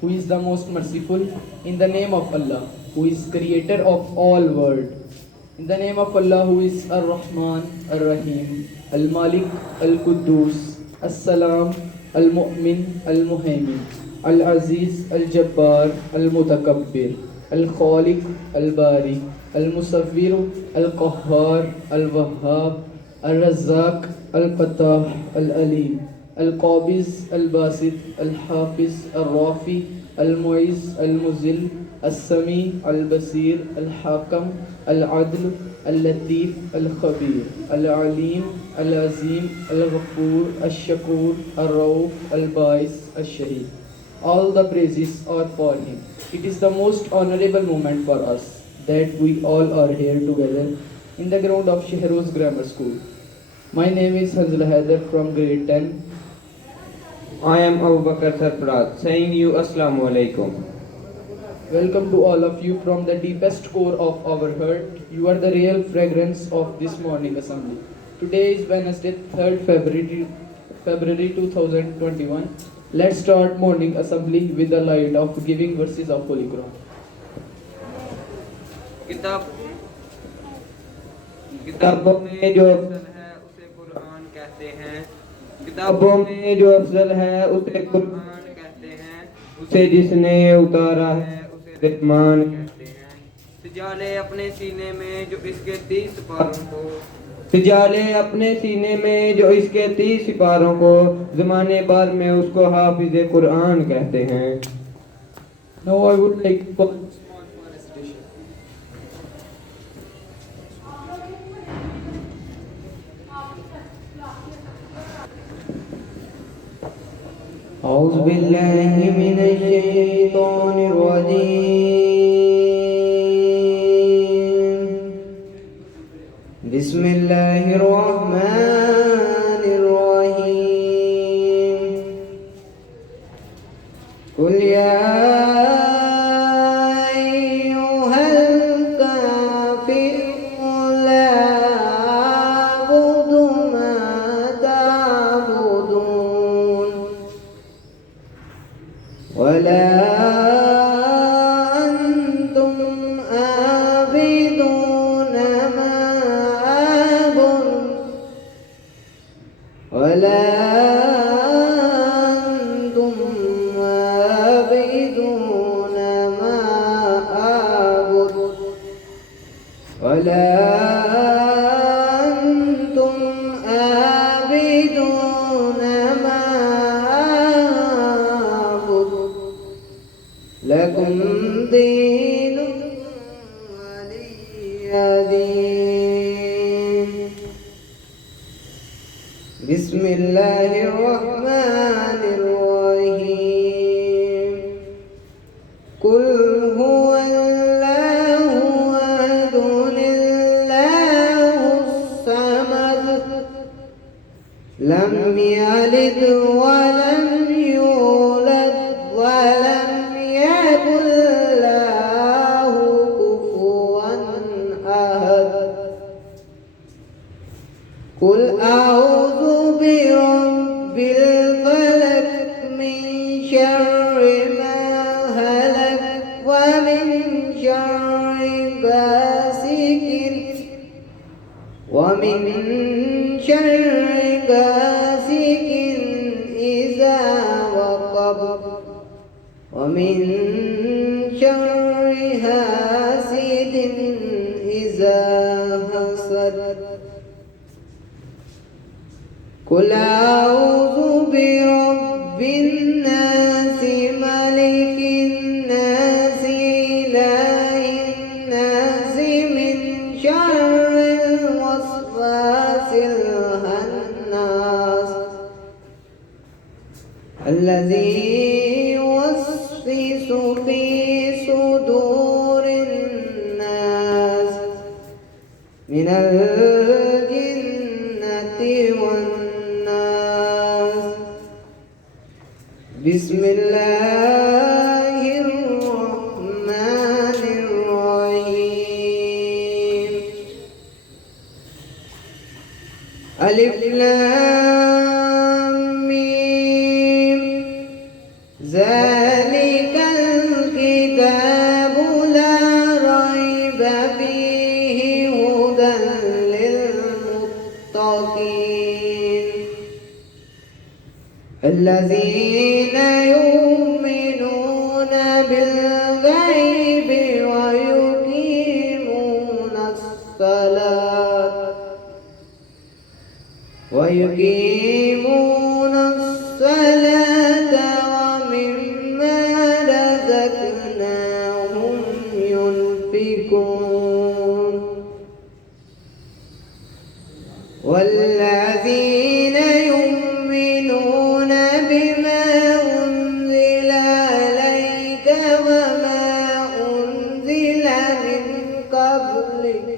who is the most merciful. In the name of Allah, who is creator of all world. In the name of Allah, who is Ar-Rahman, Ar-Rahim, Al-Malik, Al-Quddus, As-Salam, Al-Mu'min, Al-Muhaymin, Al-Aziz, Al-Jabbar, Al-Mutakabbir, Al-Khaliq, Al-Bari, Al-Musawwir, Al-Qahhar, Al-Wahhab, Al-Razzaq, Al-Fattah, Al-Alim, القابض Basit الحافظ الرافع Moiz المذل السمیع البصیر al-Hakim العدل اللطیف الخبیر العلیم العظیم الغفور الشکور الرؤوف الباعث الشہید. All the praises are for him. It is the most honorable moment for us that we all are here together in the ground of Shehroz Grammar School. My name is Hanzul Haider from grade 10. I am Abu Bakr Sarfaraz saying you Assalamu alaikum. Welcome to all of you from the deepest core of our heart. You are the real fragrance of this morning assembly. Today is Wednesday, 3rd February 2021. Let's start morning assembly with the light of giving verses of Holy Quran. کتابوں میں جو افضل ہے اسے قرآن کہتے ہیں. کتابوں میں جو افضل ہے اسے قرآن کہتے ہیں. اسے جس نے اتارا ہے اسے رحمان کہتے ہیں. سجالے اپنے سینے میں جو اس کے 30 سپاروں کو سجالے اپنے سینے میں جو اس کے 30 سپاروں کو زمانے بعد میں اس کو حافظ قرآن کہتے ہیں. Now I would like to small recitation. أعوذ بالله من الشيطان الرجيم. بسم الله الرحمن الرحيم. قل يا أيها الكافرون لا أعبد ما تعبدون ولا أنتم عابدون ما أعبد ولا أنتم عابدون ما أعبد ولا أنتم عابدون ما أعبد لكم دينكم ولي دين. بسم الله الرحمن الرحيم. قل هو الله أحد الله الصمد لم يلد ولم يولد ولم يكن له كفوا أحد. قل أعوذ برب الفلق من شر ما خلق ومن شر غاسق إذا وقب ومن شر حاسد إذا حسد. قل أعوذ برب الناس ملك الناس إله الناس من شر الوسواس الخناس الذي يوسوس في صدور الناس من الجنة والناس. والذين يؤمنون بالغيب ويقيمون الصلاة ومما رزقناهم ينفقون والذين يؤمنون بما أنزل إليك وما أنزل من قبلك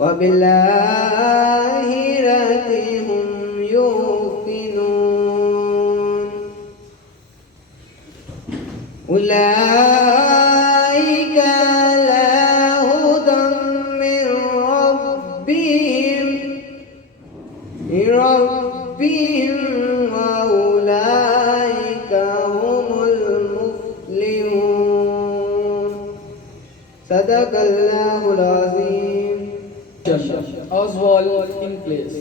وبالآخرة هم يوقنون أولئك على هدى من ربهم وأولئك هم المفلحون صدق الله العظيم. Oswald in place.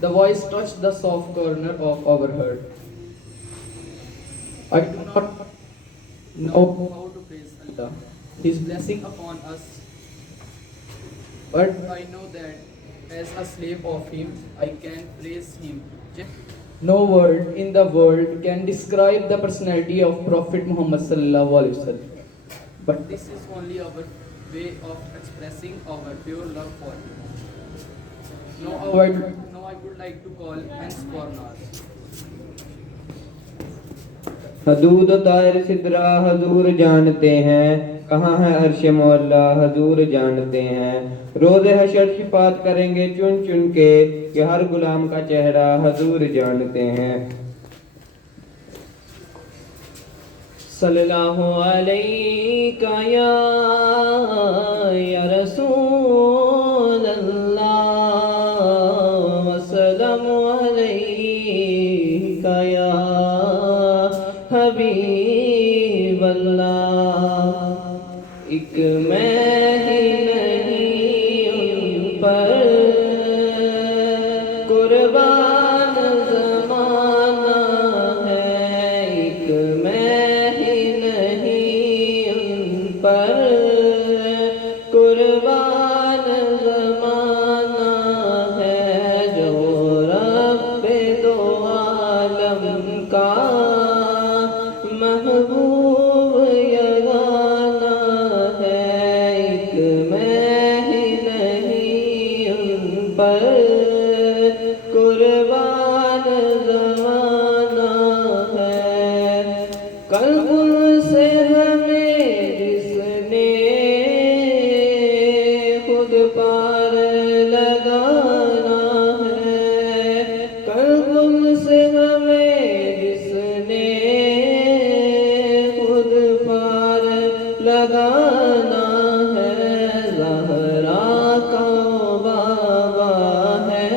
The voice touched the soft corner of our heart. I do not know how to praise Allah, His blessing upon us, but I know that as a slave of Him, I can praise Him. No word in the world can describe the personality of Prophet Muhammad sallallahu alaihi wasallam. But this is only our way of expressing our pure love for Him. Now I would like to call Hans Fornas. حدود و طائر سدرا حضور جانتے ہیں، کہاں ہے عرش مولا حضور جانتے ہیں. روز حشر شفاعت کریں گے چن چن کے، کہ ہر غلام کا چہرہ حضور جانتے ہیں. صلی اللہ علیہ یا رسول اللہ وسلم علیہ یا حبیب اللہ. ایک میں ہی نہیں ان پر قربان زمانہ ہے، ایک میں ہی نہیں ان پر قربان زمانہ ہے، جو رب دو عالم کا محبوب یگانہ ہے، ایک میں ہی نہیں ان پر قربان زمانہ ہے. قلب سے ہمیں جس نے خود پار لگانا ہے، قلب سے ہمیں جس نے خود پار لگانا ہے. زہرا کا بابا ہے،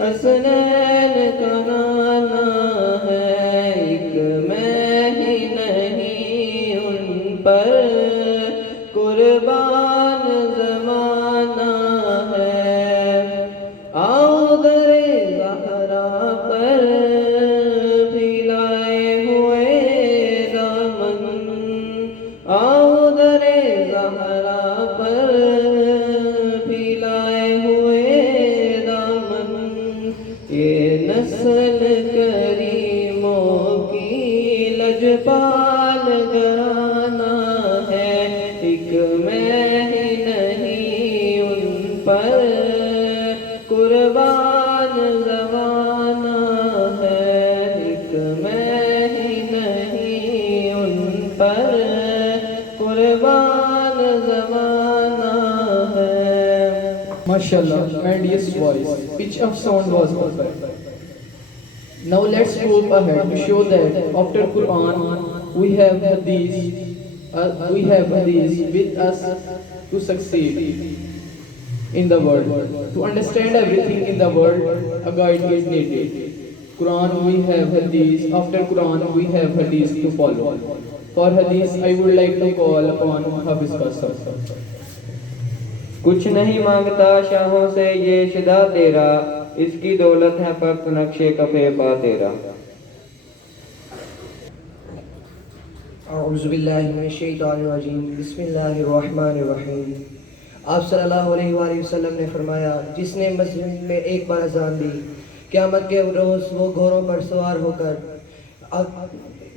حسنین کا نانا ہے، ایک میں ہی نہیں ان پر قربان زمانہ ہے. آؤ در زہرا پر بھی لائے ہوئے دامن، آؤ در زہرا پر بھی لائے ہوئے دامن. یہ نسل کریموں کی لجپال گھرانہ ہے، ایک میں ہی نہیں ان پر قربان زمانہ ہے، ایک میں ہی نہیں ان پر قربان زمانہ ہے. MashaAllah, melodious voice, pitch of sound was perfect. Now let's go ahead to show that after Quran we have Hadith with us to succeed in the world. To understand everything in the world, a guide is needed. Quran we have Hadith, after Quran we have Hadith to follow. For Hadith I would like to call upon Hafiz Qasam. کچھ نہیں مانگتا شاہوں سے یہ شدہ تیرا، اس کی دولت ہے فقط نقشے کفے پا تیرا. اعوذ باللہ من الشیطان الرجیم بسم اللہ الرحمن الرحیم. آپ صلی اللہ علیہ وآلہ وسلم نے فرمایا جس نے مسجد میں ایک بار اذان دی قیامت کے روز وہ گھوڑوں پر سوار ہو کر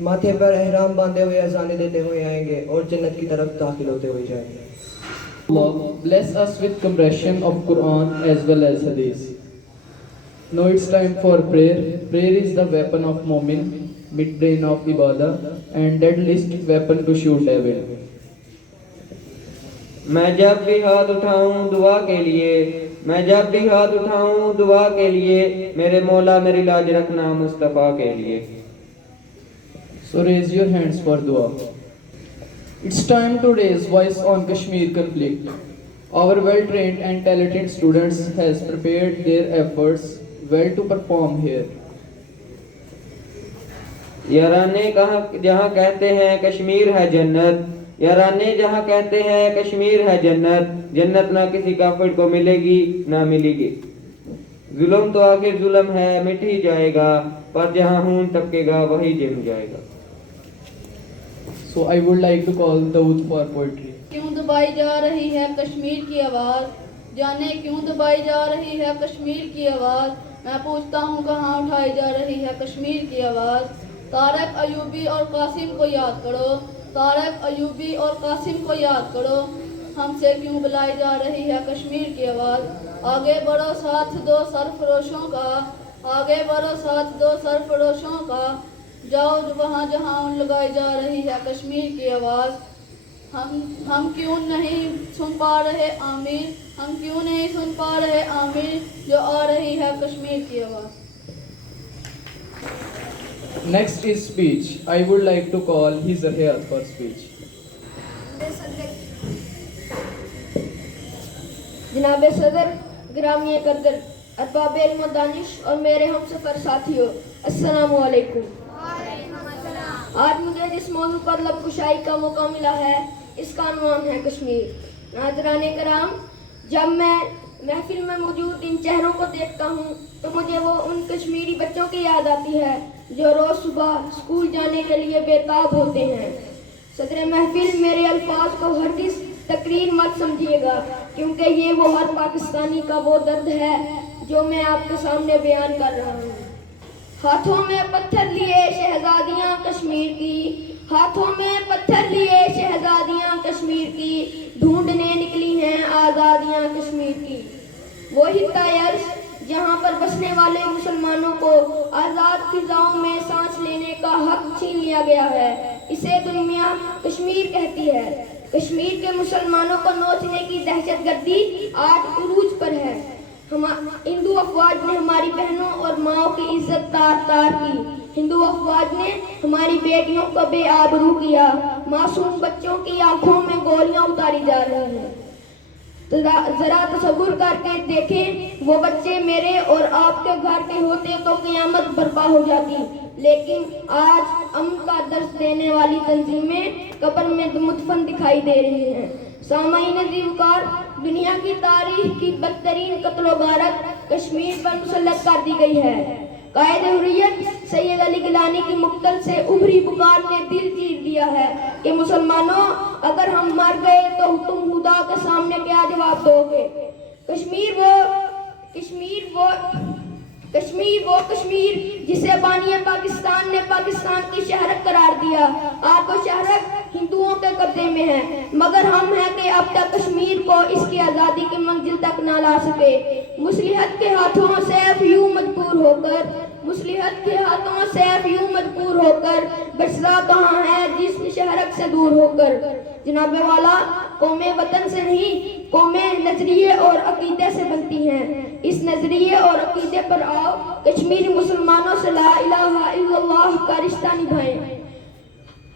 ماتھے پر احرام باندھے ہوئے اذانیں دیتے ہوئے آئیں گے اور جنت کی طرف داخل ہوتے ہوئے جائیں گے. Allah bless us with comprehension of Quran as well as Hadith. Now it's time for prayer. Prayer is the weapon of Mu'min, midbrain of Ibadah, and deadliest weapon to shoot devil. میں جب بھی ہاتھ اٹھاؤں دعا کے لیے، میں جب بھی ہاتھ اٹھاؤں دعا کے لیے، میرے مولا میری لاج رکھنا مصطفیٰ کے لیے. So raise your hands for dua. It's time to raise voice on Kashmir conflict. Our well-trained and talented students has prepared their efforts well to perform here. یارانے جہاں کہتے ہیں کشمیر ہے جنت، یارانے جہاں کہتے ہیں کشمیر ہے جنت، جنت نہ کسی کافر کو ملے گی نہ ملے گی. ظلم تو آخر ظلم ہے مٹ ہی جائے گا، پر جہاں خون ٹپکے گا وہی جم جائے گا. So I would like to call Dawood for poetry. کیوں دبائی جا رہی ہے کشمیر کی آواز، جانے کیوں دبائی جا رہی ہے کشمیر کی آواز، میں پوچھتا ہوں کہاں اٹھائی جا رہی ہے کشمیر کی آواز. طارق ایوبی اور قاسم کو یاد کرو، طارق ایوبی اور قاسم کو یاد کرو، ہم سے کیوں بلائی جا رہی ہے کشمیر کی آواز. آگے بڑھو ساتھ دو سرفروشوں کا، آگے بڑھو ساتھ دو سرفروشوں کا، جاؤ وہاں جہاں لگائی جا رہی ہے کشمیر کی آواز. ہم کیوں نہیں سن پا رہے آمین، ہم کیوں نہیں سن پا رہے آمین، جو آ رہی ہے کشمیر کی آواز. Next is speech. I would like to call his Hayat for speech. جناب صدر، گرامی قدر، ارباب علم و دانش اور میرے ہم سفر ساتھیوں، السلام علیکم. آج مجھے جس موضوع پر لب کشائی کا موقع ملا ہے اس کا عنوان ہے کشمیر. ناظران کرام، جب میں محفل میں موجود ان چہروں کو دیکھتا ہوں تو مجھے وہ ان کشمیری بچوں کی یاد آتی ہے جو روز صبح اسکول جانے کے لیے بےتاب ہوتے ہیں. صدر محفل میرے الفاظ کو ہرگز تقریر مت سمجھیے گا، کیونکہ یہ وہ ہر پاکستانی کا وہ درد ہے جو میں آپ کے سامنے بیان کر رہا ہوں. ہاتھوں میں پتھر لیے شہزادیاں کشمیر کی، ہاتھوں میں پتھر لیے شہزادیاں کشمیر کی، ڈھونڈنے نکلی ہیں آزادیاں کشمیر کی. وہی طرز جہاں پر بسنے والے مسلمانوں کو آزاد فضاؤں میں سانس لینے کا حق چھین لیا گیا ہے، اسے دنیا کشمیر کہتی ہے. کشمیر کے مسلمانوں کو نوچنے کی دہشت گردی آج عروج پر ہے. ہندو افواج نے ہماری بہنوں اور ماؤں کی عزت تار تار کی، ہندو افواج نے ہماری بیٹیوں کو بے آبرو کیا، معصوم بچوں کی آنکھوں میں گولیاں اتاری جا رہی ہیں. ذرا تصور کر کے دیکھیں، وہ بچے میرے اور آپ کے گھر کے ہوتے تو قیامت برپا ہو جاتی، لیکن آج امن کا درس دینے والی تنظیمیں قبر میں مدفن دکھائی دے رہی ہیں. سامعین عزیزکار، دنیا کی تاریخ کی بدترین قتل و غارت کشمیر پر مسلط کر دی گئی ہے. قائد حریت سید علی گیلانی کی مقتل سے ابھری پکار نے دل چیر دیا ہے کہ مسلمانوں، اگر ہم مر گئے تو تم خدا کے سامنے کیا جواب دو گے. کشمیر جسے بانی پاکستان نے پاکستان کی شہرت قرار دیا، آج وہ شہرت ہندوؤں کے قبضے میں ہے، مگر ہم ہیں کہ اب تک کشمیر کو اس کی آزادی کی منزل تک نہ لا سکے. مصلحت کے ہاتھوں سیف یوں مجبور ہو کر، مصلحت کے ہاتھوں سیف یوں مجبور ہو کر، بسرا کہاں ہے جس شہرت سے دور ہو کر. جناب والا، قومیں وطن سے نہیں، قومیں نظریے اور عقیدے سے بنتی ہیں. اس نظریے اور عقیدے پر آؤ، کشمیری مسلمانوں سے لا الہ الا اللہ کا رشتہ نبھائیں.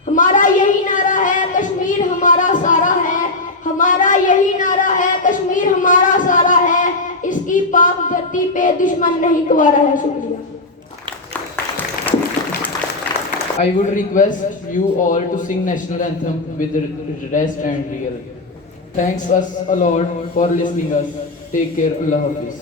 ہمارا یہی نعرہ ہے کشمیر ہمارا سارا ہے، ہمارا یہی نعرہ ہے کشمیر ہمارا سارا ہے، اس کی پاک دھرتی پہ دشمن نہیں گوارا ہے. شکریہ. I would request you all to sing national anthem with rest and real. Thanks us a lot for listening us. Take care. Allah Hafiz.